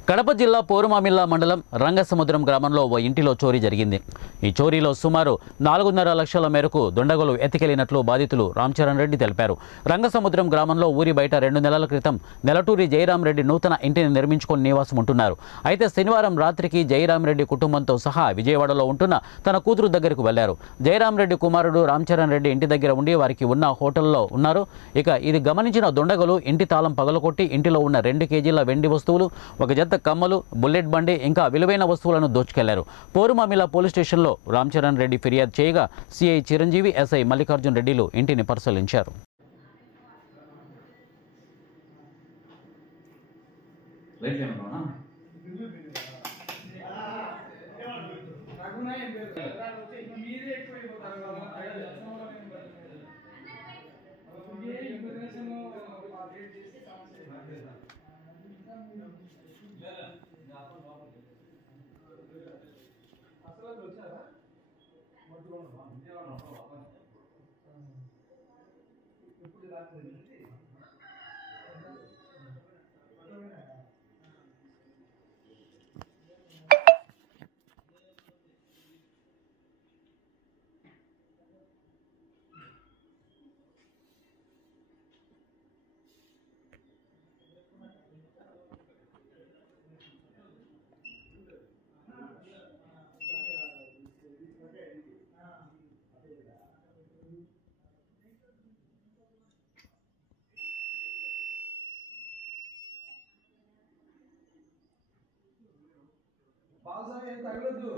కడప జిల్లా పోరుమామిల్ల మండలం రంగసముద్రం గ్రామంలో ఓ ఇంటిలో చోరీ జరిగింది. ఈ చోరీలో సుమారు 4.5 లక్షల మేరకు దొండగలు ఎత్తికెళ్లినట్లు బాధితులు రామచరణ్ రెడ్డి తెలిపారు. రంగసముద్రం గ్రామంలో ఊరి బయట 2 నెలల క్రితం నెలటూరి జయరాం రెడ్డి నూతన ఇంటిని నిర్మించుకొని నివాసం ఉంటున్నారు. అయితే శనివారం రాత్రికి జయరాం రెడ్డి కుటుంబంతో సహా విజయవాడలో ఉంటున్న తన కూతురు దగ్గరకు వెళ్లారు. జయరాం రెడ్డి కుమారుడు రామచరణ్ రెడ్డి ఇంటి దగ్గర ఉండి వారికి ఉన్న హోటల్లో ఉన్నారు. ఇక ఇది గమనించిన దొండగలు ఇంటి తాళం పగలకొట్టి ఇంటిలో ఉన్న 2 కేజీల వెండి వస్తువులు, ఒక జత కమ్మలు, బుల్లెట్ బండి ఇంకా విలువైన వస్తువులను దోచుకెళ్లారు. పోరుమామిల్ల పోలీస్ స్టేషన్లో రామచరణ్ రెడ్డి ఫిర్యాదు చేయగా సిఐ చిరంజీవి, ఎస్ఐ మల్లికార్జున్ రెడ్డిలు ఇంటిని పరిశీలించారు. బాగా తగలొద్దు.